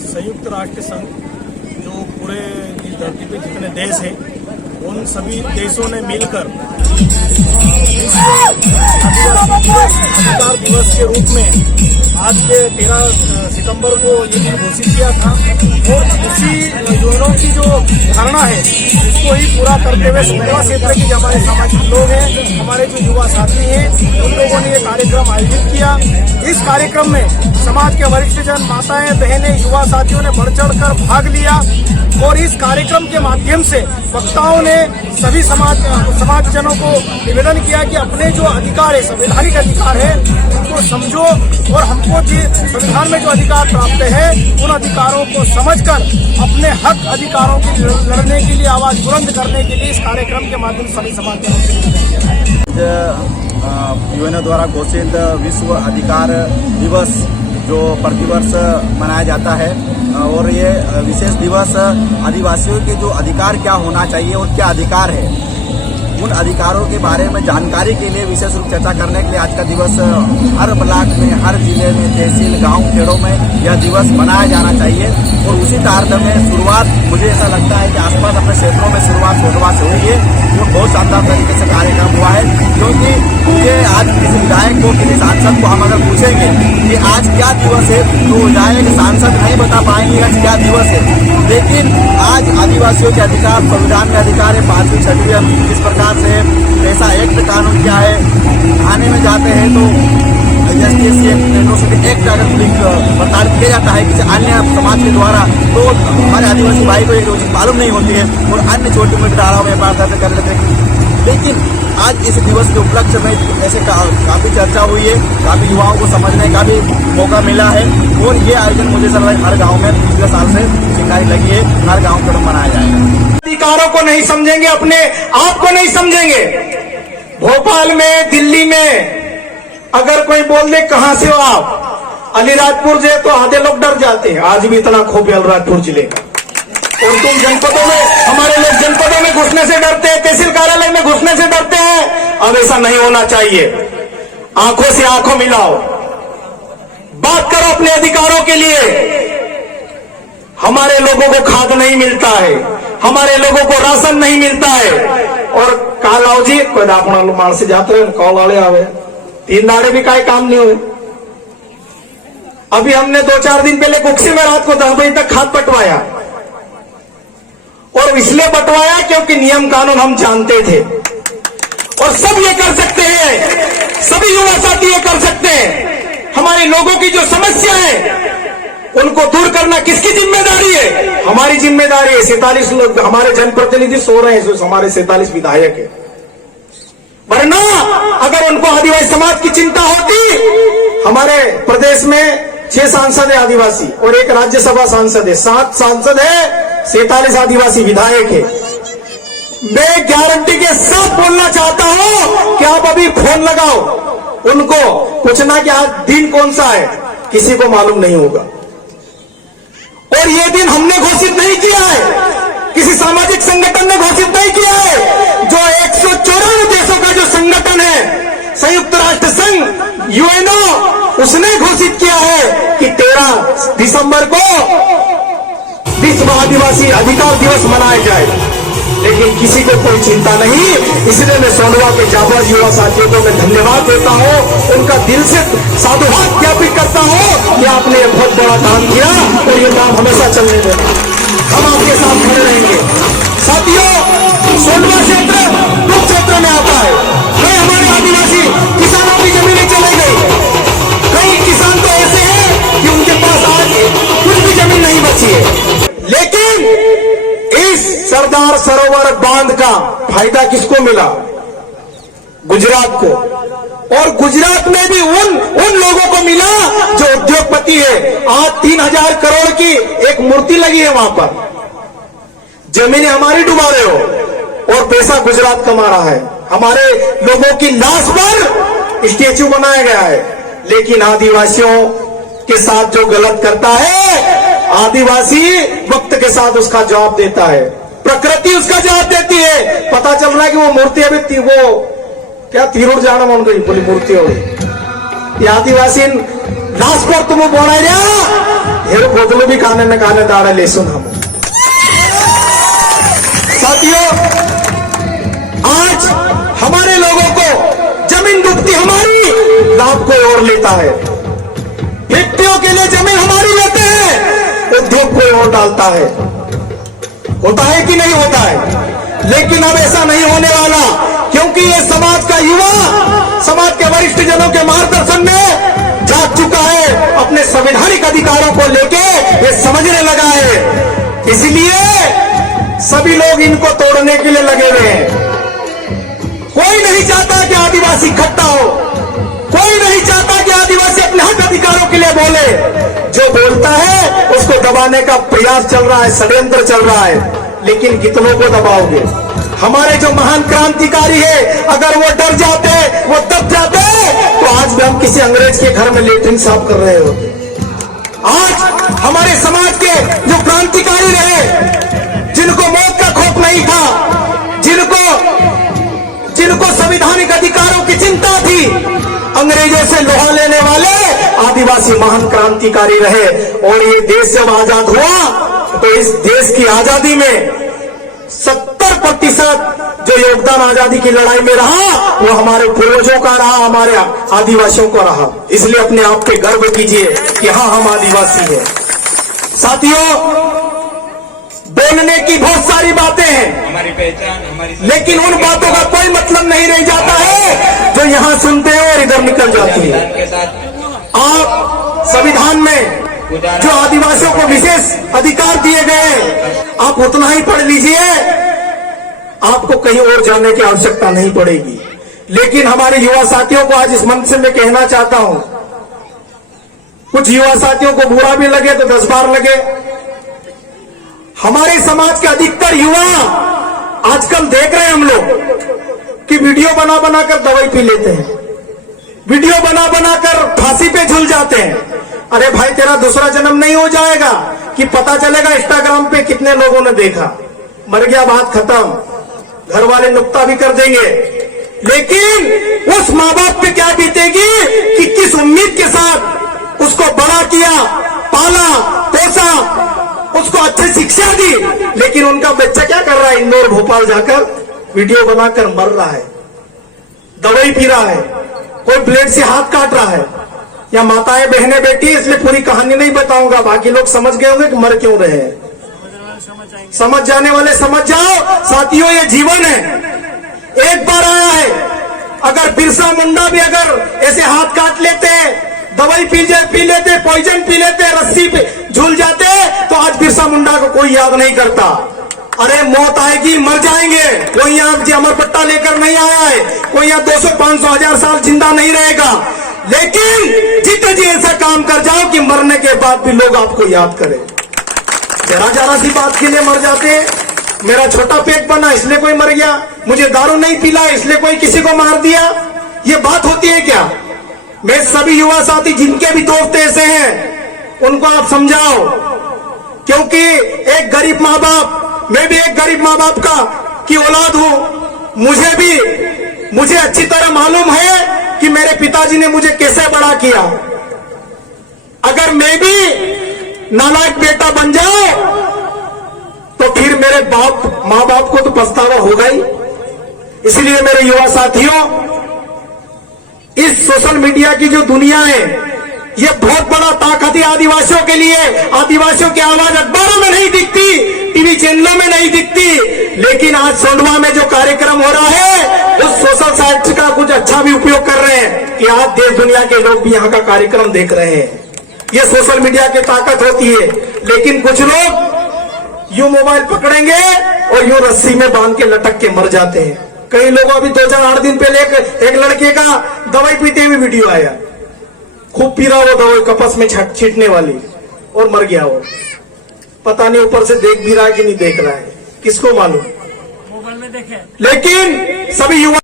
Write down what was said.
संयुक्त राष्ट्र संघ जो पूरे इस धरती पे जितने देश हैं उन सभी देशों ने मिलकर अधिकार दिवस के रूप में आज के 13 सितंबर को ये दिन घोषित किया था और उसी यूएनओ की जो धारणा है उसको ही पूरा करते हुए सेवा क्षेत्र के जो हमारे सामाजिक लोग हैं, हमारे जो युवा साथी हैं, उन लोगों ने ये कार्यक्रम आयोजित किया। इस कार्यक्रम में समाज के वरिष्ठ जन, माताएं, बहनें, युवा साथियों ने बढ़ चढ़ कर भाग लिया और इस कार्यक्रम के माध्यम से वक्ताओं ने सभी समाजजनों को निवेदन किया कि अपने जो अधिकार है, संवैधानिक अधिकार है, उनको समझो और हमको संविधान में जो अधिकार प्राप्त है उन अधिकारों को समझकर अपने हक अधिकारों के लड़ने के लिए, आवाज बुलंद करने के लिए इस कार्यक्रम के माध्यम से सभी समाजजनों से यूएनओ द्वारा घोषित विश्व अधिकार दिवस जो प्रतिवर्ष मनाया जाता है और ये विशेष दिवस आदिवासियों के जो अधिकार क्या होना चाहिए और क्या अधिकार है उन अधिकारों के बारे में जानकारी के लिए विशेष रूप चर्चा करने के लिए आज का दिवस हर ब्लॉक में, हर जिले में, तहसील, गांव, खेड़ों में यह दिवस मनाया जाना चाहिए। और उसी तारतम्य में शुरुआत मुझे ऐसा लगता है कि आसपास अपने क्षेत्रों में शुरुआत सोनवा से हुई है, जो बहुत शानदार तरीके से कार्यक्रम हुआ है। क्योंकि ये आज किसी विधायक को, किसी सांसद को हम अगर पूछेंगे कि आज क्या दिवस है तो विधायक, सांसद नहीं बता पाएंगे आज क्या दिवस है। लेकिन आज आदिवासियों के अधिकार, संविधान में अधिकार है, 5वीं 6वीं किस प्रकार से पैसा एक्ट कानून क्या है, थाने में जाते हैं तो एट्रोसिटी एक्ट अगर प्रताड़ित किया जाता है किसी अन्य समाज के द्वारा तो हमारे आदिवासी भाई को ये चीज मालूम नहीं होती है और अन्य छोटी मोटी धाराओं में बात कर लेते हैं। लेकिन आज इस दिवस के उपलक्ष्य में ऐसे काफी चर्चा हुई है, काफी युवाओं को समझने का भी मौका मिला है और ये आयोजन मुझे सर हर गाँव में पिछले साल से चिंगारी लगी है, हर गाँव पर मनाया जाएगा। अधिकारों को नहीं समझेंगे, अपने आप को नहीं समझेंगे। भोपाल में, दिल्ली में अगर कोई बोल दे कहां से हो आप, अलीराजपुर से, तो आधे लोग डर जाते हैं। आज भी इतना खौफ है अलीराजपुर जिले का। और तुम जनपदों में, हमारे लोग जनपदों में घुसने से डरते हैं, तहसील कार्यालय में घुसने से डरते हैं। अब ऐसा नहीं होना चाहिए। आंखों से आंखों मिलाओ, बात करो अपने अधिकारों के लिए। हमारे लोगों को खाद नहीं मिलता है, हमारे लोगों को राशन नहीं मिलता है। और कालाओ जी कोई अपना मार से जाते हैं, कॉल वाले आवे 3 दाड़े भी काई काम नहीं हुए। अभी हमने 2-4 दिन पहले कुक्सी में रात को 10 बजे तक खाद बंटवाया और इसलिए बंटवाया क्योंकि नियम कानून हम जानते थे और सब ये कर सकते हैं, सभी युवा साथी ये कर सकते हैं। हमारे लोगों की जो समस्या है उनको दूर करना किसकी जिम्मेदारी है? हमारी जिम्मेदारी है। 47 लोग हमारे जनप्रतिनिधि सो रहे हैं, हमारे 47 विधायक है। वरना अगर उनको आदिवासी समाज की चिंता होती, हमारे प्रदेश में 6 सांसद है आदिवासी और 1 राज्यसभा सांसद है, 7 सांसद है, 47 आदिवासी विधायक है। मैं गारंटी के साथ बोलना चाहता हूं कि आप अभी फोन लगाओ, उनको पूछना कि आज दिन कौन सा है, किसी को मालूम नहीं होगा। और ये दिन हमने घोषित नहीं किया है, किसी सामाजिक संगठन ने घोषित नहीं किया है। जो 194 देशों का जो संगठन है, संयुक्त राष्ट्र संघ, यूएनओ, उसने घोषित किया है कि 13 दिसंबर को विश्व आदिवासी अधिकार दिवस मनाया जाए। लेकिन किसी को कोई चिंता नहीं, इसलिए मैं सोनवा के जाबाज युवा साथियों को मैं धन्यवाद देता हूं, उनका दिल से साधुवाद ज्ञापित करता हूं कि आपने ये बहुत बड़ा काम किया और ये काम हमेशा चलने देना। हम आपके साथ खड़े रहेंगे। साथियों, सोनवा क्षेत्र दुख क्षेत्र में आता है। कई हमारे आदिवासी किसानों की जमीनें चली गई, कई किसान तो ऐसे हैं कि उनके पास आज कुछ भी जमीन नहीं बची है। लेकिन इस सरदार सरोवर बांध का फायदा किसको मिला? गुजरात को। और गुजरात में भी उन लोगों को मिला जो उद्योगपति है। आज 3000 करोड़ की एक मूर्ति लगी है वहां पर। जमीनें हमारी डुबा रहे हो और पैसा गुजरात कमा रहा है। हमारे लोगों की लाश पर स्टेच्यू बनाया गया है। लेकिन आदिवासियों के साथ जो गलत करता है, आदिवासी वक्त के साथ उसका जवाब देता है, प्रकृति उसका जवाब देती है। पता चल रहा है कि वो मूर्ति अभी वो क्या तीरोड़ जाना मन गई बोली मूर्ति हो आदिवासी लाश पर तुम बोला हेर बोतलों भी खाने न खाने दाड़ा ले सुन हम। साथियों, आज हमारे लोगों को जमीन दुखती हमारी, लाभ कोई और लेता है। फैक्ट्रियों के लिए जमीन हमारी लेते हैं, उद्योग कोई और डालता है। होता है कि नहीं होता है? लेकिन अब ऐसा नहीं होने वाला, क्योंकि ये समाज का युवा समाज के वरिष्ठ जनों के मार्गदर्शन में जाग चुका है, अपने संवैधानिक अधिकारों को लेके ये समझने लगा है। इसलिए सभी लोग इनको तोड़ने के लिए लगे हुए हैं। कोई नहीं चाहता कि आदिवासी इकट्ठा हो, कोई नहीं चाहता कि आदिवासी अपने हक अधिकारों के लिए बोले। जो बोलता है उसको दबाने का प्रयास चल रहा है, षड्यंत्र चल रहा है। लेकिन कितनों को दबाओगे? हमारे जो महान क्रांतिकारी है, अगर वो डर जाते, वो दब जाते, तो आज भी हम किसी अंग्रेज के घर में लेटरिन साफ कर रहे होते। आज हमारे समाज के जो क्रांतिकारी रहे, जिनको मौत का खौफ नहीं था, जिनको संवैधानिक अधिकारों की चिंता थी, अंग्रेजों से लोहा लेने वाले आदिवासी महान क्रांतिकारी रहे। और ये देश जब आजाद हुआ तो इस देश की आजादी में 70% जो योगदान आजादी की लड़ाई में रहा, वो हमारे पूर्वजों का रहा, हमारे आदिवासियों का रहा। इसलिए अपने आप पे गर्व कीजिए कि हाँ, हम आदिवासी हैं। साथियों, बोलने की बहुत सारी बातें हैं, हमारी पहचान, हमारी लेकिन उन बातों का कोई मतलब नहीं रह जाता है जो यहां सुनते हैं और इधर निकल जाती है। के साथ आप संविधान में जो आदिवासियों को विशेष अधिकार दिए गए हैं, आप उतना ही पढ़ लीजिए, आपको कहीं और जाने की आवश्यकता नहीं पड़ेगी। लेकिन हमारे युवा साथियों को आज इस मंच से मैं कहना चाहता हूं, कुछ युवा साथियों को बुरा भी लगे तो 10 बार लगे। हमारे समाज के अधिकतर युवा आजकल देख रहे हैं हम लोग कि वीडियो बना बनाकर दवाई पी लेते हैं, वीडियो बना बनाकर फांसी पे झूल जाते हैं। अरे भाई, तेरा दूसरा जन्म नहीं हो जाएगा कि पता चलेगा इंस्टाग्राम पे कितने लोगों ने देखा, मर गया, बात खत्म, घर वाले नुक्ता भी कर देंगे। लेकिन उस माँ बाप पे क्या बीतेगी कि किस उम्मीद के साथ उसको बड़ा किया, पाला, पोसा, उसको अच्छी शिक्षा दी, लेकिन उनका बच्चा क्या कर रहा है? इंदौर, भोपाल जाकर वीडियो बनाकर मर रहा है, दवाई पी रहा है, कोई ब्लेड से हाथ काट रहा है। या माताएं बहनें बेटी, इसलिए पूरी कहानी नहीं बताऊंगा, बाकी लोग समझ गए होंगे कि मर क्यों रहे हैं। समझ जाने वाले समझ जाओ। साथियों, ये जीवन है, एक बार आया है। अगर बिरसा मुंडा भी अगर ऐसे हाथ काट लेते, दवाई पी लेते, पॉइजन पी लेते, रस्सी पे झूल जाते, तो आज बिरसा मुंडा को कोई याद नहीं करता। अरे मौत आएगी, मर जाएंगे। कोई यहाँ अमर पट्टा लेकर नहीं आया है, कोई यहाँ 200, 500, 1000 साल जिंदा नहीं रहेगा। लेकिन जितना जी ऐसा काम कर जाओ कि मरने के बाद भी लोग आपको याद करें। जरा सी बात के लिए मर जाते हैं। मेरा छोटा पेट बना इसलिए कोई मर गया, मुझे दारू नहीं पिला इसलिए कोई किसी को मार दिया। ये बात होती है क्या? मैं सभी युवा साथी जिनके भी दोस्त ऐसे हैं, उनको आप समझाओ, क्योंकि एक गरीब माँ बाप, मैं भी एक गरीब माँ बाप की औलाद हूं। मुझे अच्छी तरह मालूम है कि मेरे पिताजी ने मुझे कैसे बड़ा किया। अगर मैं भी नालायक बेटा बन जाऊं तो फिर मेरे माँ बाप को तो पछतावा होगा ही। इसलिए मेरे युवा साथियों, इस सोशल मीडिया की जो दुनिया है, ये बहुत बड़ा ताकत है आदिवासियों के लिए। आदिवासियों की आवाज अखबारों में नहीं दिखती, टीवी चैनलों में नहीं दिखती, लेकिन आज सोंडवा में जो कार्यक्रम हो रहा है, उस सोशल साइट का कुछ अच्छा भी उपयोग कर रहे हैं कि आज देश दुनिया के लोग भी यहाँ का कार्यक्रम देख रहे हैं। ये सोशल मीडिया की ताकत होती है। लेकिन कुछ लोग यूं मोबाइल पकड़ेंगे और यूं रस्सी में बांध के लटक के मर जाते हैं। कई लोगों, अभी 2-8 दिन पहले एक लड़के का दवाई पीते हुए वीडियो आया, खूब पी रहा वो दवाई, कपस में छींटने वाली, और मर गया वो। पता नहीं ऊपर से देख भी रहा है कि नहीं देख रहा है, किसको मालूम। मोबाइल में देखे। लेकिन सभी युवा